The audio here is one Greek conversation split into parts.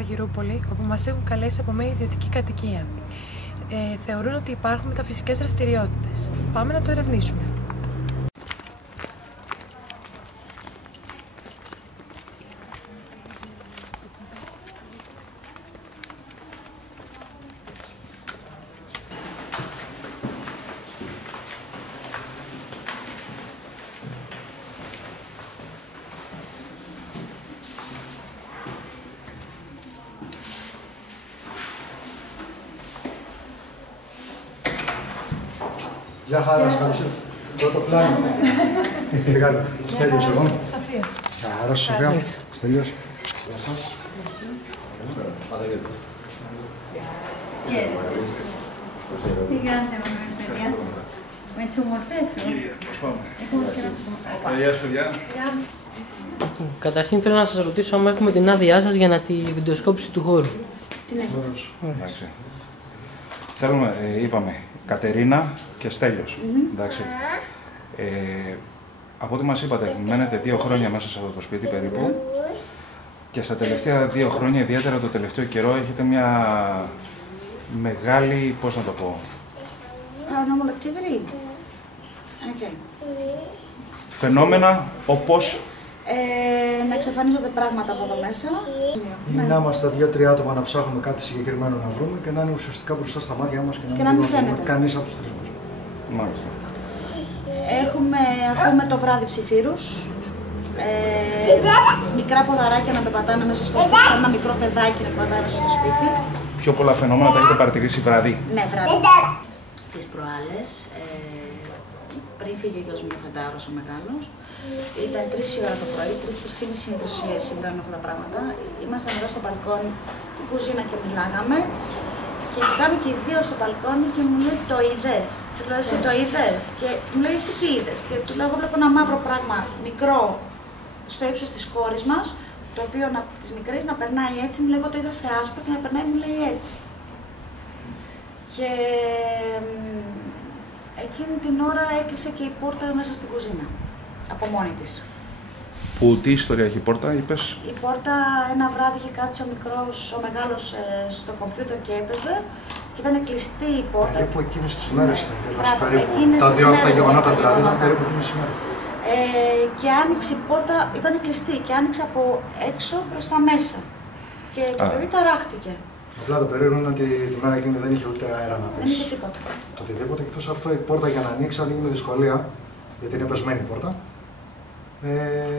Αργυρούπολη, όπου μας έχουν καλέσει από μια ιδιωτική κατοικία. Θεωρούν ότι υπάρχουν μεταφυσικές δραστηριότητες. Πάμε να το ερευνήσουμε. Γεια χαρά, καλώς ήρθατε. Πρώτο πλάνο. Μεγάλο. Στέλιος εγώ. Σοφία. Γεια χαρά, Σοφία. Στέλιος. Γεια σας. Τι κάνετε παιδιά, με τις ομορφές σου. Γεια σας παιδιά. Καταρχήν θέλω να σας ρωτήσω αν έχουμε την άδειά σας για τη βιντεοσκόπηση του χώρου. Την έχω. Θέλουμε, είπαμε, Κατερίνα και Στέλιος. Εντάξει. Από ό,τι μας είπατε, μένετε 2 χρόνια μέσα σε αυτό το σπίτι περίπου και στα τελευταία 2 χρόνια, ιδιαίτερα το τελευταίο καιρό, έχετε μια μεγάλη, πώς να το πω... Paranormal activity. Okay. Φαινόμενα όπως... Να εξαφανίζονται πράγματα από εδώ μέσα. Ή να είμαστε 2-3 άτομα να ψάχνουμε κάτι συγκεκριμένο να βρούμε και να είναι ουσιαστικά μπροστά στα μάτια μας και να μην φαίνεται κανείς από τους 3 μας. Μάλιστα. Ακούμε το βράδυ ψιθύρους. Μικρά ποδαράκια να πεπατάνε μέσα στο σπίτι, σαν ένα μικρό παιδάκι να πεπατάει μέσα στο σπίτι. Πιο πολλά φαινόμενα τα έχετε παρατηρήσει βραδύ. Ναι, βράδυ. Τις προάλλες, πριν φύγει ο γιος μου για φαντάρος ο μεγάλος, ήταν 3 η ώρα το πρωί, 3-3.30 συνήθως συμβαίνουν αυτά τα πράγματα. Ήμασταν εδώ στο μπαλκόνι, στην κουζίνα και μιλάγαμε. Και κοιτάμε και οι 2 στο μπαλκόνι και μου λέει το είδες. Του λέω εσύ το είδες. Και μου λέει εσύ τι είδες. Και του λέω εγώ βλέπω ένα μαύρο πράγμα μικρό στο ύψος της κόρης μας, το οποίο της μικρής να περνάει έτσι. Μου λέει εγώ το είδα σε άσπρο και να περνάει μου λέει έτσι. Και εκείνη την ώρα έκλεισε και η πόρτα μέσα στην κουζίνα. Από μόνη της. Που τι ιστορία έχει η πόρτα, είπες? Η πόρτα ένα βράδυ είχε κάτσει ο μεγάλος στο κομπιούτερ και έπαιζε και ήταν κλειστή η πόρτα. Περίπου εκείνες τις ημέρες ήταν, περίπου. Τα 2 αυτά γεγονότα δηλαδή ήταν περίπου εκείνες τις ημέρες. Και άνοιξε η πόρτα, ήταν κλειστή και άνοιξε από έξω προς τα μέσα. Και το παιδί ταράχτηκε. Απλά το περίεργο είναι ότι τη μέρα εκείνη δεν είχε ούτε αέρα να πέσει. Δεν είχε τίποτα. Το οτιδήποτε, εκτός αυτό η πόρτα για να ανοίξει ανοίγει με δυσκολία, γιατί είναι πεσμένη η πόρτα.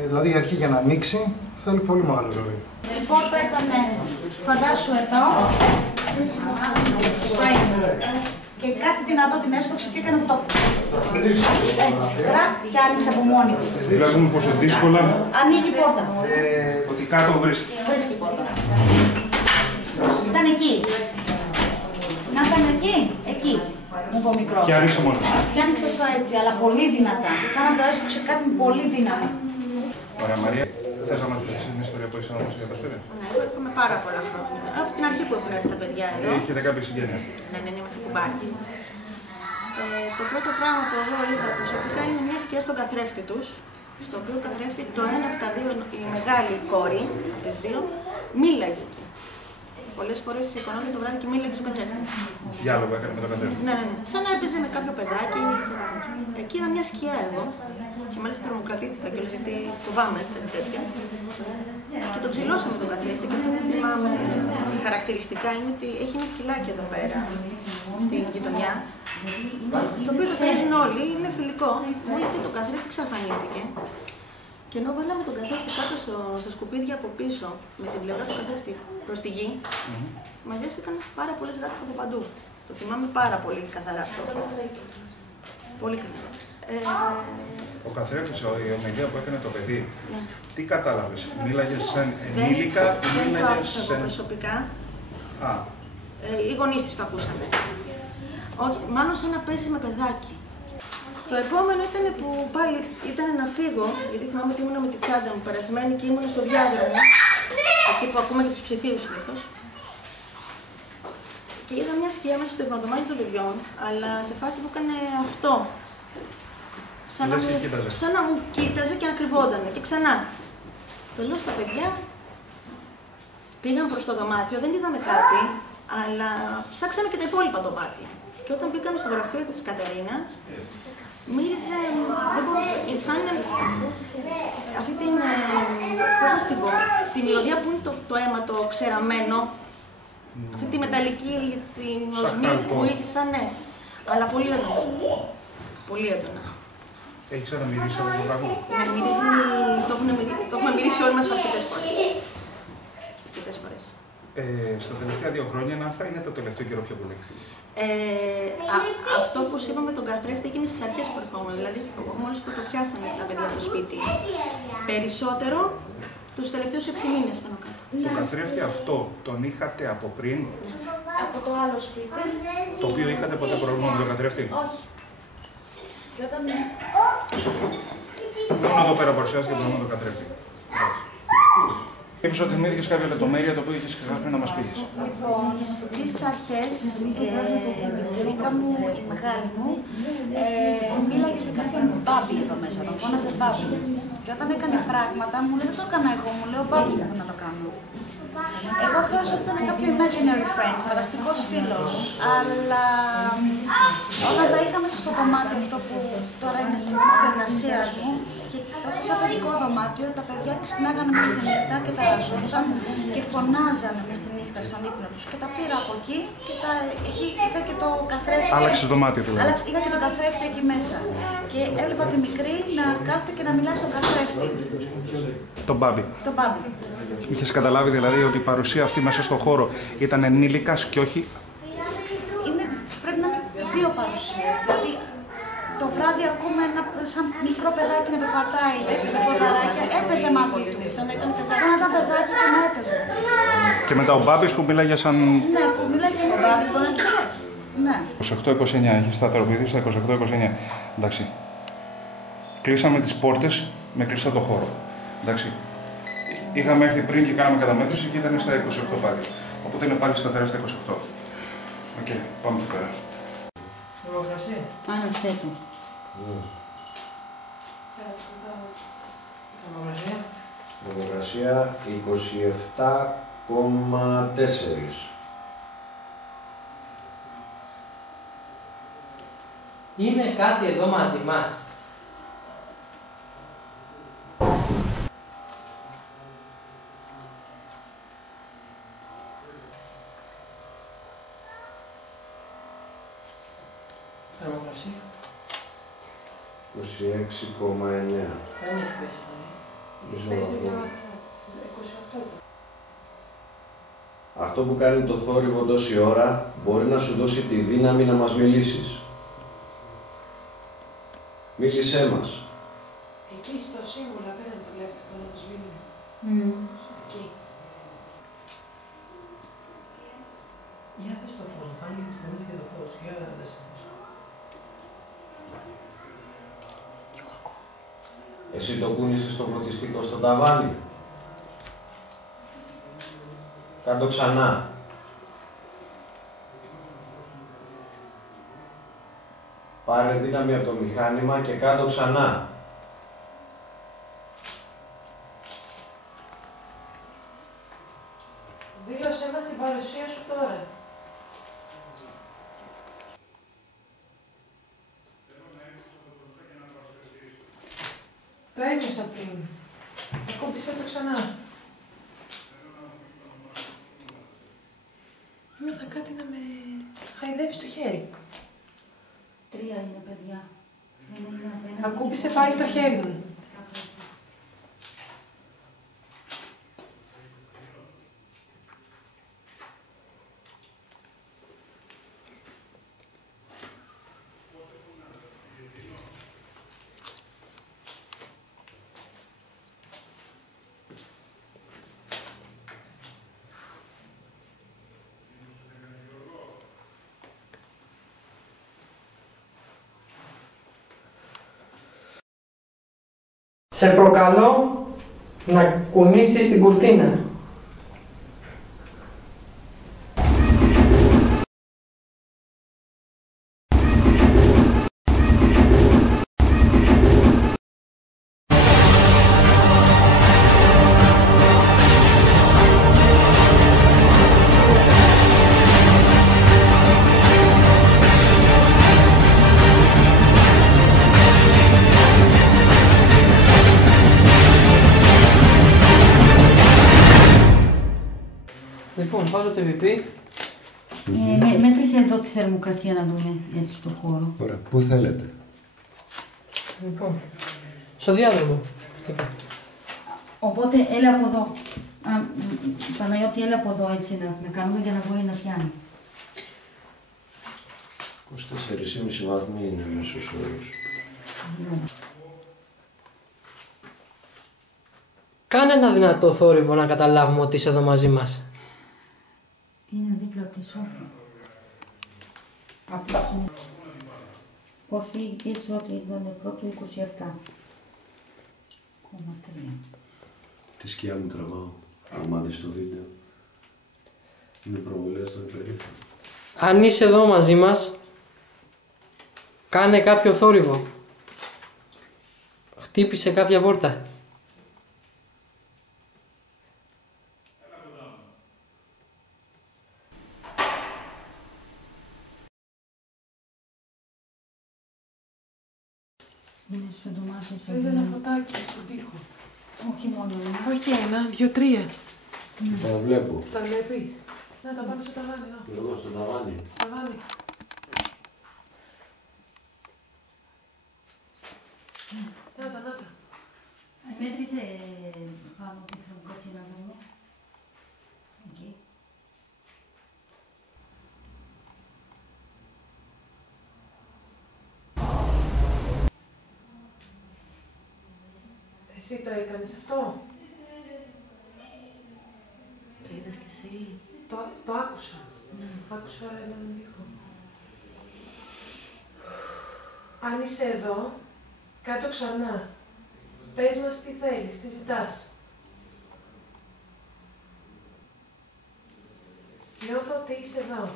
Δηλαδή η αρχή για να ανοίξει θέλει πολύ μεγάλη ζωή. Η πόρτα ήταν, φαντάσου εδώ, έτσι. Και κάτι δυνατό την έσπρωξε και έκανε αυτό. Έτσι, κρακ και άνοιξε από μόνη της. Βλέπουμε πόσο δύσκολα ανοίγει η πόρτα. ότι κάτω βρίσκει. Βρίσκει η πόρτα. Ήταν εκεί. Να ήταν εκεί. Μου είπε ο μικρός. Και άνοιξε μόνο. Και άνοιξε στο έτσι, αλλά πολύ δυνατά. Σαν να το έσπρωξε κάτι πολύ δυνατό. Ωραία, Μαρία, θες να μας πεις την ιστορία που είσαι να μας για το σπίτι? Ναι, εγώ έρχομαι πάρα πολλά χρόνια. Από την αρχή που έχουν έρθει τα παιδιά εδώ. Έχετε κάποια συγγένεια? Ναι, είμαστε κουμπάκι. Το πρώτο πράγμα που εγώ είδα προσωπικά είναι μια σκιά στον καθρέφτη τους. Στο οποίο ο καθρέφτη, το ένα από τα 2, η μεγάλη κόρη από τις 2, μίλαγε εκεί. Πολλές φορές σηκωνόταν το βράδυ και μίλαγε στον καθρέφτη. Διάλογο έκανε με τον καθρέφτη. Ναι. Σαν να έπαιζε με κάποιο παιδάκι. Εκεί είδα μια σκιά εγώ. Και μάλιστα τρομοκρατήθηκα κιόλας γιατί φοβάμαι κάτι τέτοια. Και το ξυλώσαμε τον καθρέφτη και αυτό που θυμάμαι χαρακτηριστικά είναι ότι έχει ένα σκυλάκι εδώ πέρα στην γειτονιά. Το οποίο το γνωρίζουν όλοι, είναι φιλικό. Μόλις και το καθρέφτη εξαφανίστηκε. Και ενώ βάλαμε τον καθρέφτη κάτω στα σκουπίδια από πίσω, με την πλευρά του καθρέφτη προς τη γη, μαζεύτηκαν πάρα πολλές γάτες από παντού. Το θυμάμαι πάρα πολύ καθαρά αυτό. Πολύ καθαρά. Ο καθρέφτης, η ομιλία που έκανε το παιδί, τι κατάλαβες? Μίλαγε σαν ενήλικα ή δεν το μίλαγε άκουσα εγώ προσωπικά. Οι γονείς της το ακούσαμε. Όχι, μάλλον σαν να παίζει με παιδάκι. Το επόμενο ήταν που πάλι ήταν να φύγω, γιατί θυμάμαι ότι ήμουν με τη τσάντα μου περασμένη και ήμουν στο διάδρομο, εκεί που ακούμε και τους ψιθύρους συνήθως. Και είδα μια σκιά μέσα στο υπνοδωμάτιο των παιδιών, αλλά σε φάση που έκανε αυτό. Σαν να μου κοίταζε και να κρυβόταν. Και ξανά. Το λέω στα παιδιά, Πήγαν προς το δωμάτιο, δεν είδαμε κάτι, αλλά ψάξαμε και τα υπόλοιπα δωμάτια. Και όταν μπήκαμε στο γραφείο της Κατερίνας, μύριζε, δεν μπορούσα, σαν αυτή την, πώς να την πω, τη μυρωδιά που είναι το αίμα το ξεραμένο, αυτή τη μεταλλική, την οσμή που είχε σαν, ναι, αλλά πολύ έντονα. Πολύ έντονα. Έχει ξαναμυρίσει αυτό το πράγμα? Ναι, μυρίζει, το έχουμε μυρίσει όλοι μας αρκετές φορές. Στα τελευταία 2 χρόνια, αυτά είναι το τελευταίο καιρό πιο πολύ? Αυτό που σου είπαμε τον καθρέφτη έγινε στις αρχές που ερχόμουν, δηλαδή μόλις που το πιάσαμε τα παιδιά του σπίτι. Περισσότερο τους τελευταίους 6 μήνες πάνω κάτω. Το καθρέφτη αυτό τον είχατε από πριν? Από το άλλο σπίτι. Το οποίο είχατε ποτέ πρόβλημα με τον καθρέφτη? Όχι. Και όταν... Μόνο εδώ πέρα παρουσιάζεται το όνομα του καθρέφτη. Είπες ότι θυμήθηκες κάποια λεπτομέρεια το οποίο είχες ξεχάσει να μας πεις. Λοιπόν, στις αρχές η πιτσιρίκα μου, η μεγάλη μου, μίλαγε σε κάποιον μπάμπι εδώ μέσα, τον φώναζε μπάμπι. Και όταν έκανε πράγματα μου λέει δεν το έκανα εγώ, μου λέει ο μπάμπι μου να το κάνω. Εγώ θεώρησα ότι ήταν κάποιο imaginary friend, φανταστικός φίλος, αλλά όλα τα είχα μέσα στο κομμάτι αυτό που τώρα είναι το κομμάτι εργασίας μου και το είχα σαν παιδικό δωμάτιο, τα παιδιά ξυπνάγανε μες στη νύχτα και τα ραζόντουσαν και φωνάζανε μες στη νύχτα στον ύπνο τους και τα πήρα από εκεί και εκεί είχα και το καθρέφτη. Άλλαξες δωμάτιο δηλαδή? Είχα και το καθρέφτη εκεί μέσα και έβλεπα τη μικρή να κάθεται και να μιλάει στον καθρέφτη. Τον μπάμπι. Τον μπάμπι. Είχες καταλάβει δηλαδή ότι η παρουσία αυτή μέσα στον χώρο ήταν ενήλικας και όχι? Πρέπει να είναι 2 παρουσίες. Δηλαδή το βράδυ ακούμε σαν μικρό παιδάκι να περπατάει, έπαιζε μαζί του. Σαν να ήταν παιδάκι και να έπαιζε. Και μετά ο μπάμπης που μιλάγε σαν... Ναι, που μιλάει και ο μπάμπης μπορεί να κοιτάξει. Ναι. 28-29, είχε σταθεροποιηθεί στα 28-29. Εντάξει. Κλείσαμε τις πόρτες με κλειστό το χώρο. Εντάξει. Είχαμε έρθει πριν και κάναμε καταμέτρηση και ήταν στα 28 πάλι. Οπότε είναι πάλι σταθερά στα 28. Οκ, πάμε εκεί πέρα. Πάνω θέτω. Θερμοκρασία 27,4. Είναι κάτι εδώ μαζί μας. Θερμοκρασία. 26,9. Δεν έχει πέσει. Παίζει 28. Αυτό που κάνει το θόρυβο τόση ώρα μπορεί να σου δώσει τη δύναμη να μας μιλήσεις. Μίλησέ μας. Εκεί στο σύμβολο απέναντι το βλέπετε πάνω το σβήνει. Εκεί. Για δες το φως, φάνηκε ότι κομμήθηκε το φως. Για δες το φως. Εσύ το κούνησες στο φωτιστικό στο ταβάνι. Κάντο ξανά. Πάρε δύναμη από το μηχάνημα και κάτω ξανά. Δήλωσέ μας την παρουσία σου τώρα. Το ένιωσα πριν. Ακούμπησέ το ξανά. Νιώθα κάτι να με χαϊδεύει στο χέρι. 3 είναι παιδιά. Ακούμπησε πάλι το χέρι μου. Σε προκαλώ να κουνήσεις την κουρτίνα. βάζω το VP. Μέτρησε εδώ τη θερμοκρασία να δούμε έτσι στο χώρο. Ωραία, πού θέλετε? Λοιπόν, στο διάδρομο. Οπότε έλα από εδώ. Παναγιώτη, έλα από εδώ έτσι να κάνουμε για να μπορεί να πιάνει. 24,5 βαθμοί είναι μέσος όρος. Κάνε ένα δυνατό θόρυβο να καταλάβουμε ότι είσαι εδώ μαζί μας. Είναι δίπλα από τη σόφα. Από πόσο έτσι ότι ήταν πρώτο 27,3. Τη σκιά μου τραβάω, άμα δεις το βίντεο. Είναι προβολέα στο υπερήφανο. Αν είσαι εδώ μαζί μας, κάνε κάποιο θόρυβο. Χτύπησε κάποια πόρτα. Είναι στο δωμάτιο σου. Είδα ένα φωτάκι στον τοίχο. Όχι μόνο ένα. Όχι ένα, 2-3. Τα βλέπω. Τα βλέπεις. Να τα πάνω στο ταβάνι εδώ. Εδώ στο ταβάνι. Ταβάνι. Να τα, να τα. Μέτρησε πάνω τη θερμοκρασία να δούμε. Εκεί. Εσύ το έκανες αυτό. Το είδες κι εσύ. Το άκουσα. Ναι. Άκουσα έναν ήχο. Αν είσαι εδώ, κάτω ξανά. Πες μας τι θέλεις, τι ζητάς. Νιώθω ότι είσαι εδώ.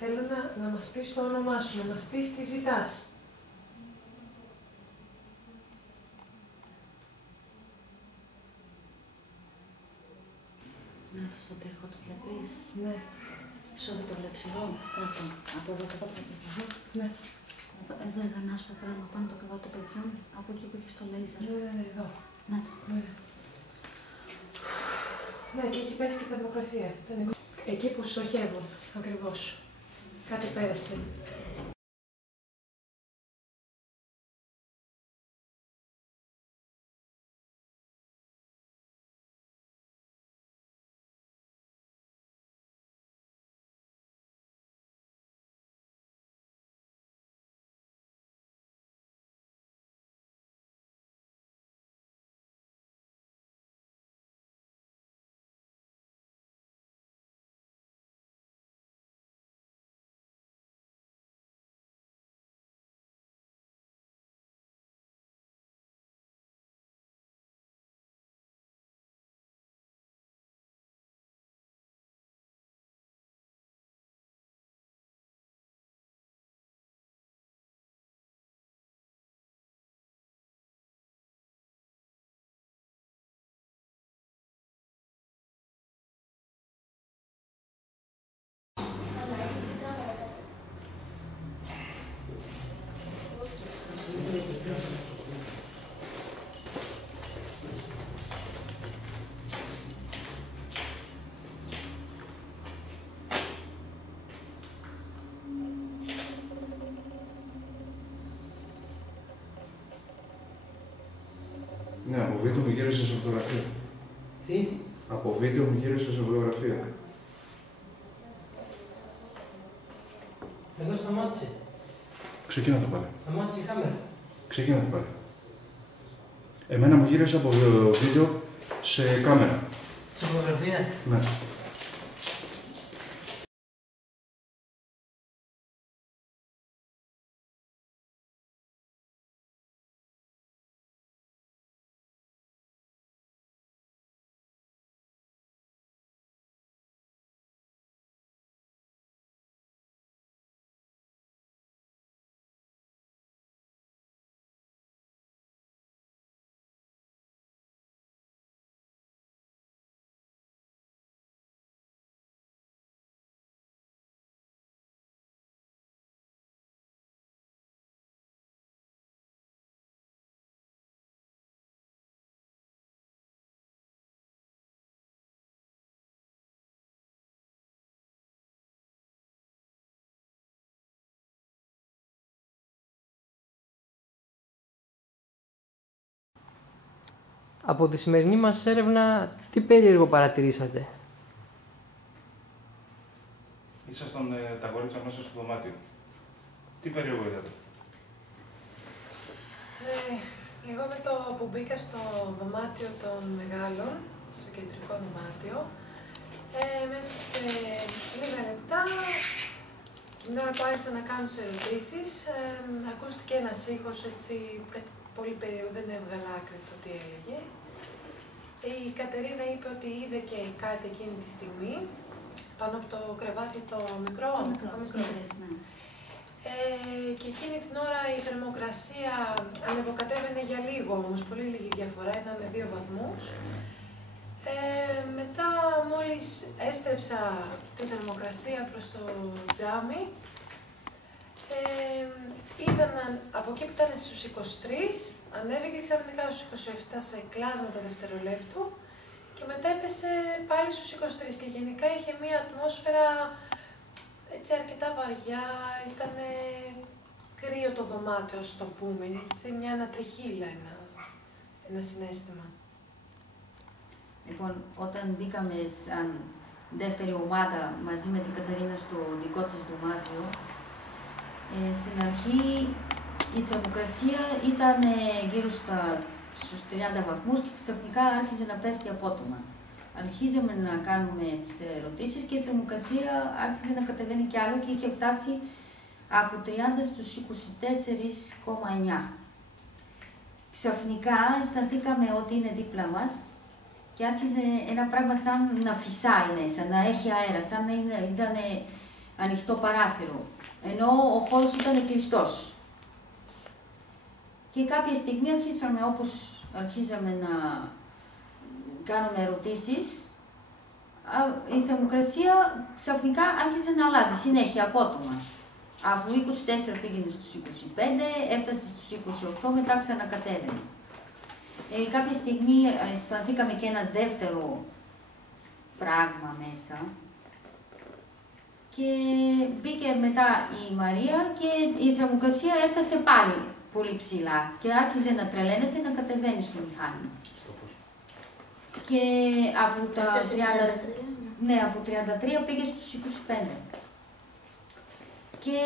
Θέλω να μας πεις το όνομά σου, να μας πεις τι ζητάς. Να το στον τοίχο το βλέπεις. Ναι. Σόβι το βλέπεις εδώ, κάτω. Από εδώ κάτω από εδώ. Ναι. Εδώ ήταν άσπρο πράγμα πάνω το καβάτι των παιδιών. Από εκεί που έχεις το λέιζερ. Ναι, εδώ. Να το. Ναι. Ναι, και έχει πέσει και η θερμοκρασία. Εκεί που στοχεύω, ακριβώς. Κάτι πέρασε. Ναι, από βίντεο μου γύρισε σε φωτογραφία. Τι? Από βίντεο μου γύρισε σε φωτογραφία. Εδώ σταμάτησε. Ξεκίνα το πάλι. Σταμάτησε η κάμερα. Ξεκίνα το πάλι. Εμένα μου γύρισε από βίντεο σε κάμερα. Σε φωτογραφία. Ναι. Από τη σημερινή μας έρευνα, τι περίεργο παρατηρήσατε? Ήσασταν τα κορίτσια μέσα στο δωμάτιο. Τι περίεργο είδατε? Εγώ με το που μπήκα στο δωμάτιο των μεγάλων, στο κεντρικό δωμάτιο, μέσα σε λίγα λεπτά, την ώρα που άρχισα να κάνω τις ερωτήσεις, ακούστηκε ένας ήχος, έτσι, κάτι πολύ περίεργο, δεν έβγαλα άκρη το τι έλεγε. Η Κατερίνα είπε ότι είδε και κάτι εκείνη τη στιγμή, πάνω από το κρεβάτι το μικρό. Και εκείνη την ώρα η θερμοκρασία ανεβοκατέβαινε για λίγο, όμως πολύ λίγη διαφορά, 1 με 2 βαθμούς. Μετά μόλις έστρεψα τη θερμοκρασία προς το τζάμι, είδα από εκεί που ήταν στους 23, ανέβηκε ξαφνικά στους 27 σε κλάσματα δευτερολέπτου και μετά έπεσε πάλι στους 23 και γενικά είχε μία ατμόσφαιρα έτσι αρκετά βαριά, ήταν κρύο το δωμάτιο, ας το πούμε, έτσι, μια ανατριχύλα, ένα συναίσθημα. Λοιπόν, όταν μπήκαμε σαν δεύτερη ομάδα μαζί με την Κατερίνα στο δικό της δωμάτιο, στην αρχή η θερμοκρασία ήταν γύρω στους 30 βαθμούς και ξαφνικά άρχιζε να πέφτει απότομα. Αρχίζαμε να κάνουμε τις ερωτήσεις και η θερμοκρασία άρχιζε να κατεβαίνει κι άλλο και είχε φτάσει από 30 στους 24,9. Ξαφνικά αισθανθήκαμε ότι είναι δίπλα μας και άρχιζε ένα πράγμα σαν να φυσάει μέσα, να έχει αέρα, σαν να ήταν ανοιχτό παράθυρο, ενώ ο χώρος ήταν κλειστός. Και κάποια στιγμή αρχίζαμε να κάνουμε ερωτήσεις, η θερμοκρασία ξαφνικά άρχισε να αλλάζει συνέχεια, απότομα. Από 24 πήγαινε στους 25, έφτασε στους 28, μετά ξανακατέβαινε. Κάποια στιγμή αισθανθήκαμε και ένα δεύτερο πράγμα μέσα και μπήκε μετά η Μαρία και η θερμοκρασία έφτασε πάλι πολύ ψηλά και άρχιζε να τρελαίνεται, να κατεβαίνει στο μηχάνημα. Και από τα 33 πήγε στους 25. Και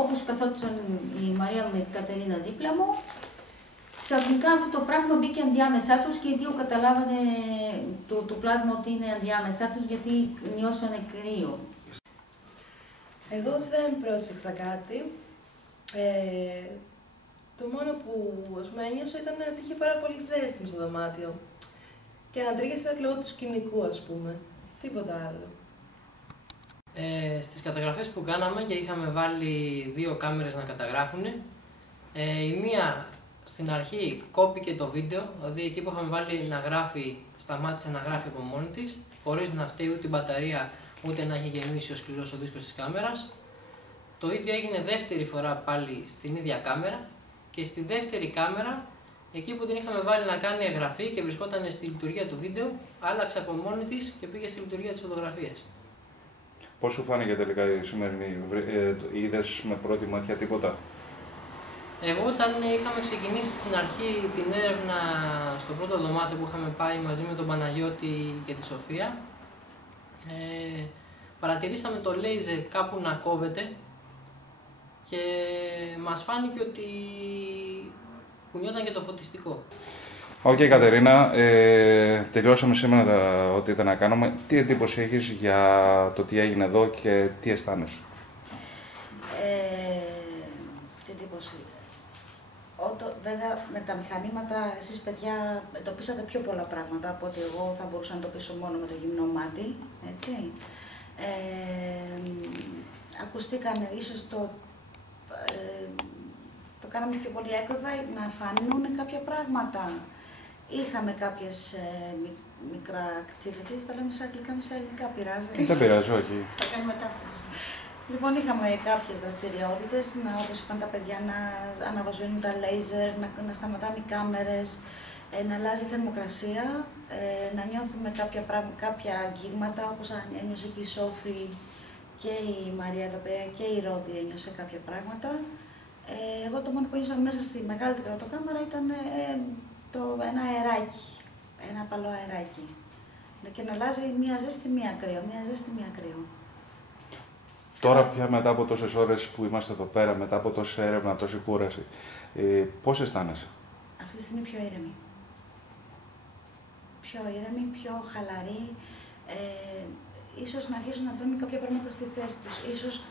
όπως καθόντουσαν η Μαρία με την Κατερίνα δίπλα μου, ξαφνικά αυτό το πράγμα μπήκε ενδιάμεσά τους και οι δύο καταλάβανε το πλάσμα ότι είναι ενδιάμεσά τους γιατί νιώσανε κρύο. Εγώ δεν πρόσεξα κάτι. Το μόνο που ένιωσα ήταν ότι είχε πάρα πολύ ζέστη στο δωμάτιο. Και ανατρίχιασα λόγω του σκηνικού, ας πούμε. Τίποτα άλλο. Στις καταγραφές που κάναμε και είχαμε βάλει 2 κάμερες να καταγράφουν, η μία στην αρχή κόπηκε το βίντεο, δηλαδή εκεί που είχαμε βάλει να γράφει, σταμάτησε να γράφει από μόνη της, χωρίς να φταίει ούτε η μπαταρία, ούτε να έχει γεμίσει ο σκληρός ο δίσκος της κάμερας. Το ίδιο έγινε δεύτερη φορά πάλι στην ίδια κάμερα και στη δεύτερη κάμερα, εκεί που την είχαμε βάλει να κάνει εγγραφή και βρισκόταν στη λειτουργία του βίντεο, άλλαξε από μόνη της και πήγε στη λειτουργία της φωτογραφίας. Πώς σου φάνηκε τελικά η σημερινή, είδες με πρώτη ματιά τίποτα? Εγώ όταν είχαμε ξεκινήσει στην αρχή την έρευνα στο πρώτο δωμάτιο που είχαμε πάει μαζί με τον Παναγιώτη και τη Σοφία, παρατηρήσαμε το λέιζερ κάπου να κόβεται και μας φάνηκε ότι κουνιόταν και το φωτιστικό. Οκ, Κατερίνα, τελειώσαμε σήμερα ό,τι ήταν να κάνουμε. Τι εντύπωση έχεις για το τι έγινε εδώ και τι αισθάνεσαι? Τι εντύπωση. Βέβαια, με τα μηχανήματα, εσείς παιδιά εντοπίσατε πιο πολλά πράγματα από ότι εγώ θα μπορούσα να εντοπίσω μόνο με το γυμνό μάτι, έτσι. Ακουστήκαν ίσως το κάναμε πιο πολύ έκροβα, να φανούν κάποια πράγματα. Είχαμε κάποιες μικρά activities, τα λέμε σε αγγλικά, σε ελληνικά, πειράζει? Δεν πειράζει, όχι. Θα κάνουμε μετάφραση. Λοιπόν, είχαμε κάποιες δραστηριότητες, όπως είπαν τα παιδιά, να αναβασβήνουν τα λέιζερ, να σταματάνε οι κάμερες, να αλλάζει η θερμοκρασία, να νιώθουμε κάποια αγγίγματα, όπως ένιωσε και η Σόφη και η Μαρία εδώ πέρα και η Ρώδη ένιωσε κάποια πράγματα. Εγώ το μόνο που ένιωσα μέσα στη μεγάλη κροτοκάμερα ήταν ένα αεράκι. ένα απαλό αεράκι. Και να αλλάζει μία ζέστη, μία κρύο, μία ζέστη, μία κρύο. Τώρα πια μετά από τόσες ώρες που είμαστε εδώ πέρα, μετά από τόση έρευνα, τόση κούραση, πώς αισθάνεσαι? Αυτή τη στιγμή πιο ήρεμη. Πιο ήρεμη, πιο χαλαρή. Ίσως να αρχίσουν να παίρνουν κάποια πράγματα στη θέση τους. Ίσως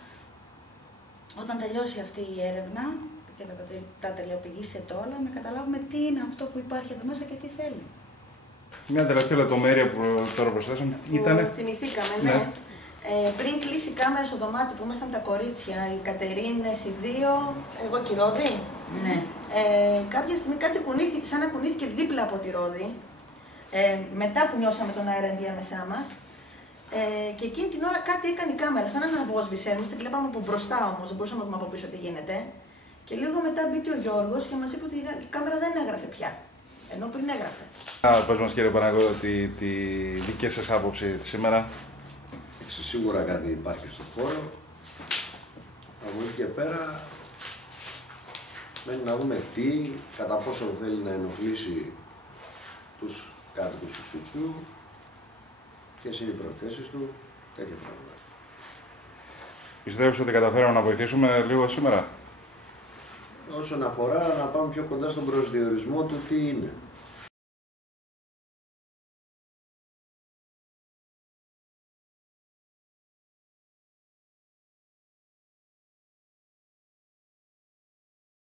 όταν τελειώσει αυτή η έρευνα και τα τελειοποιήσετε όλα, να καταλάβουμε τι είναι αυτό που υπάρχει εδώ μέσα και τι θέλει. Μια τελευταία λεπτομέρεια που τώρα προσθέσαμε ήταν. Θυμηθήκαμε, ναι. Πριν κλείσει η κάμερα στο δωμάτιο που ήμασταν τα κορίτσια, οι Κατερίνες, οι δύο, εγώ και η Ρόδη. Ναι. Κάποια στιγμή κάτι κουνήθηκε, σαν να κουνήθηκε δίπλα από τη Ρόδη. Μετά που νιώσαμε τον αέρα ενδιάμεσά μας. Και εκείνη την ώρα κάτι έκανε η κάμερα, σαν να αναβόσβησε. Εμείς την βλέπαμε από μπροστά όμως, δεν μπορούσαμε να δούμε από πίσω τι γίνεται. Και λίγο μετά μπήκε ο Γιώργος και μας είπε ότι η κάμερα δεν έγραφε πια. Ενώ πριν έγραφε. Πες μας κύριε Παναγιώτη, τη δική σας άποψη σήμερα. Σίγουρα κάτι υπάρχει στον χώρο. Από εκεί και πέρα μένει να δούμε τι, κατά πόσο θέλει να ενοχλήσει τους κάτοικους του σπιτιού, ποιες είναι οι προθέσεις του, τέτοια πράγματα. Πιστεύεις ότι καταφέραμε να βοηθήσουμε λίγο σήμερα? Όσον αφορά να πάμε πιο κοντά στον προσδιορισμό του τι είναι.